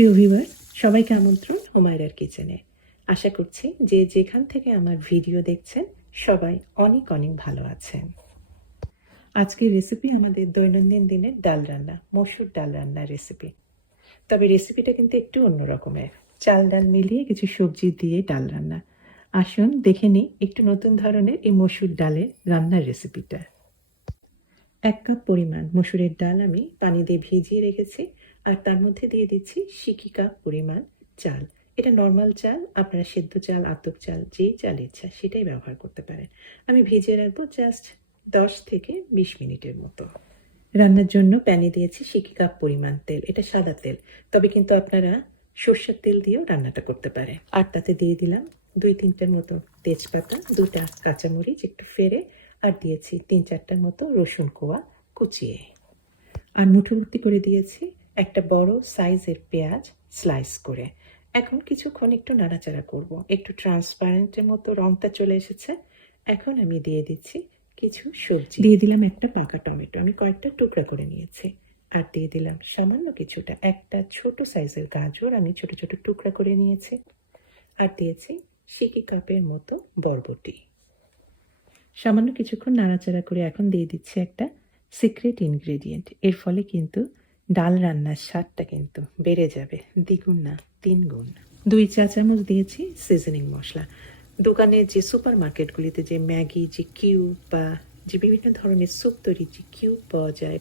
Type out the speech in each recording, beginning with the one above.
প্রিয় ভিউয়ার্স, সবাইকে আমন্ত্রণ হুমায়রার কিচেনে। আশা করছি যে যেখান থেকে আমার ভিডিও দেখছেন সবাই অনেক অনেক ভালো আছেন। আজকের রেসিপি আমাদের দৈনন্দিন দিনের ডাল রান্না, মসুর ডাল রান্নার রেসিপি। তবে রেসিপিটা কিন্তু একটু অন্য রকমের। চাল ডাল মিলিয়ে কিছু সবজি দিয়ে ডাল রান্না। আসুন দেখে নিই একটু নতুন ধরনের এই মসুর ডালের রান্নার রেসিপিটা। 1 কাপ পরিমাণ মসুরের ডাল আমি পানি দিয়ে ভিজিয়ে রেখেছি, আর তার মধ্যে দিয়ে দিচ্ছি সিকি কাপ পরিমাণ চাল। এটা নর্মাল চাল, আপনারা সেদ্ধ চাল, আতপ চাল, যেই চাল ইচ্ছা সেটাই ব্যবহার করতে পারেন। আমি ভিজিয়ে রাখবো জাস্ট 10 থেকে 20 মিনিটের মতো। রান্নার জন্য প্যানে দিয়েছি সিকি কাপ পরিমাণ তেল। এটা সাদা তেল, তবে কিন্তু আপনারা সর্ষের তেল দিয়েও রান্নাটা করতে পারেন। আর তাতে দিয়ে দিলাম 2-3টার মতো তেজপাতা, 2টা কাঁচামরিচ একটু ফেড়ে, আর দিয়েছি 3-4টার মতো রসুন কোয়া কুচিয়ে। আর মুঠোভর্তি করে দিয়েছি একটা বড় সাইজের পেঁয়াজ স্লাইস করে। এখন কিছুক্ষণ একটু নাড়াচাড়া করব। একটু ট্রান্সপারেন্টের মতো রংটা চলে এসেছে। এখন আমি দিয়ে দিচ্ছি কিছু সবজি। দিয়ে দিলাম একটা পাকা টমেটো, আমি কয়েকটা টুকরা করে নিয়েছি। আর দিয়ে দিলাম সামান্য কিছুটা একটা ছোট সাইজের গাজর, আমি ছোট ছোট টুকরা করে নিয়েছি। আর দিয়েছি সিকি কাপের মতো বরবটি। সামান্য কিছুক্ষণ নাড়াচাড়া করে এখন দিয়ে দিচ্ছি একটা সিক্রেট ইনগ্রেডিয়েন্ট। এর ফলে কিন্তু ডাল রান্নার স্বাদটা কিন্তু বেড়ে যাবে দ্বিগুণ না 3 গুণ। 2 চা চামচ দিয়েছি সিজনিং মশলা। দোকানে যে সুপার মার্কেটগুলিতে যে ম্যাগি, যে কিউব বা যে বিভিন্ন ধরনের স্যুপ তৈরি যে কিউব পাওয়া যায়,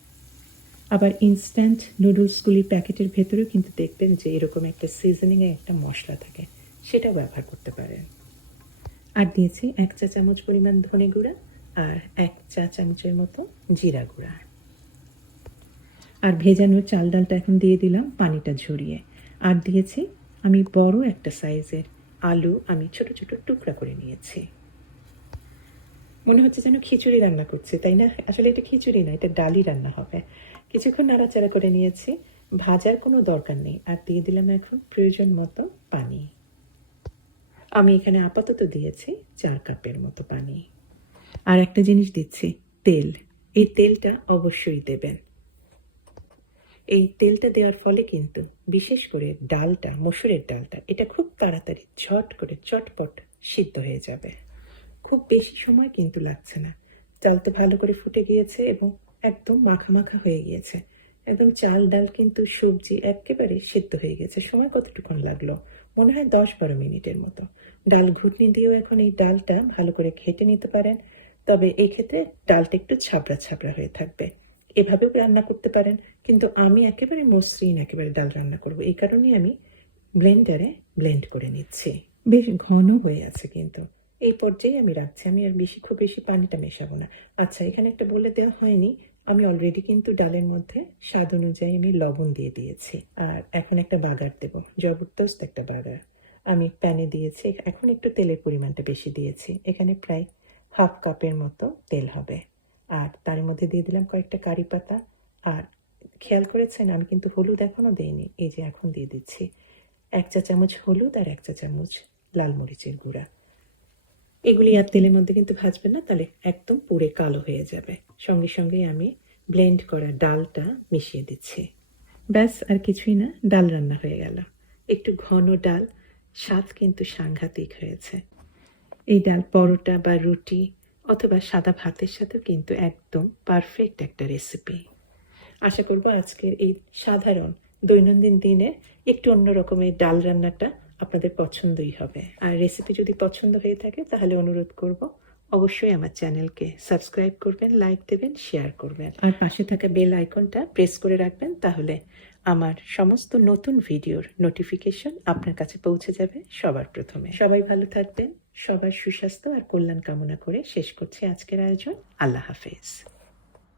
আবার ইনস্ট্যান্ট নুডলসগুলি প্যাকেটের ভেতরেও কিন্তু দেখবেন যে এরকম একটা সিজনিংয়ে একটা মশলা থাকে, সেটাও ব্যবহার করতে পারেন। আর দিয়েছি 1 চা চামচ পরিমাণ ধনে গুঁড়া আর 1 চা চামচের মতো জিরা গুঁড়া। আর ভেজানো চাল ডালটা এখন দিয়ে দিলাম পানিটা ঝরিয়ে। আর দিয়েছি আমি বড় একটা সাইজের আলু, আমি ছোট ছোট টুকরা করে নিয়েছি। মনে হচ্ছে যেন খিচুড়ি রান্না করছি, তাই না? আসলে এটা খিচুড়ি না, এটা ডালই রান্না হবে। কিছুক্ষণ নাড়াচাড়া করে নিয়েছি, ভাজার কোনো দরকার নেই। আর দিয়ে দিলাম এখন প্রয়োজন মতো পানি। আমি এখানে আপাতত দিয়েছি 4 কাপের মতো পানি। আর একটা জিনিস দিচ্ছি, তেল। এই তেলটা অবশ্যই দেবেন। এই তেলটা দেওয়ার ফলে কিন্তু বিশেষ করে ডালটা, মসুরের ডালটা, এটা খুব তাড়াতাড়ি ঝট করে চটপট সিদ্ধ হয়ে যাবে। খুব বেশি সময় কিন্তু লাগছে না। চাল তো ভালো করে ফুটে গিয়েছে এবং একদম মাখা মাখা হয়ে গিয়েছে। একদম চাল ডাল কিন্তু সবজি একেবারে সিদ্ধ হয়ে গেছে। সময় কতটুকুন লাগলো? মনে হয় 10-12 মিনিটের মতো। ডাল ঘুটনি দিয়েও এখন এই ডালটা ভালো করে ঘেটে নিতে পারেন, তবে এই ক্ষেত্রে ডালটা একটু ছাবড়া ছাবড়া হয়ে থাকবে। এভাবেও রান্না করতে পারেন, কিন্তু আমি একেবারে মসৃণ একেবারে ডাল রান্না করব, এই কারণেই আমি ব্লেন্ডারে ব্লেন্ড করে নিচ্ছি। বেশ ঘন হয়ে আছে কিন্তু। এই পর্যায়ে আমি রাখছি, আমি আর খুব বেশি পানিটা মেশাবো না। আচ্ছা, এখানে একটা বলে দেওয়া হয়নি, আমি অলরেডি কিন্তু ডালের মধ্যে স্বাদ অনুযায়ী আমি লবণ দিয়ে দিয়েছি। আর এখন একটা বাগার দেব, জবরদস্ত একটা বাগার। আমি প্যানে দিয়েছি, এখন একটু তেলের পরিমাণটা বেশি দিয়েছি। এখানে প্রায় 1/2 কাপের মতো তেল হবে। আর তার মধ্যে দিয়ে দিলাম কয়েকটা কারি পাতা। আর খেয়াল করেছেন আমি কিন্তু হলুদ এখনও দেইনি, এই যে এখন দিয়ে দিচ্ছি 1 চা চামচ হলুদ আর 1 চা চামচ লাল মরিচের গুঁড়া। এগুলি আর তেলের মধ্যে কিন্তু ভাজবেন না, তাহলে একদম পুড়ে কালো হয়ে যাবে। সঙ্গে সঙ্গে আমি ব্লেন্ড করা ডালটা মিশিয়ে দিচ্ছি। ব্যাস, আর কিছুই না, ডাল রান্না হয়ে গেল। একটু ঘন ডাল, স্বাদ কিন্তু সাংঘাতিক হয়েছে। এই ডাল পরোটা বা রুটি অথবা সাদা ভাতের সাথেও কিন্তু একদম পারফেক্ট একটা রেসিপি। আশা করব আজকের এই সাধারণ দৈনন্দিন দিনের একটু অন্য রকমের ডাল রান্নাটা আপনাদের পছন্দই হবে। আর রেসিপি যদি পছন্দ হয়ে থাকে তাহলে অনুরোধ করব অবশ্যই আমার চ্যানেলকে সাবস্ক্রাইব করবেন, লাইক দেবেন, শেয়ার করবেন। আর পাশে থাকা বেল আইকনটা প্রেস করে রাখবেন, তাহলে আমার সমস্ত নতুন ভিডিওর নোটিফিকেশন আপনার কাছে পৌঁছে যাবে সবার প্রথমে। সবাই ভালো থাকবেন, সবার সুস্বাস্থ্য আর কল্যাণ কামনা করে শেষ করছি আজকের আয়োজন। আল্লাহ হাফেজ।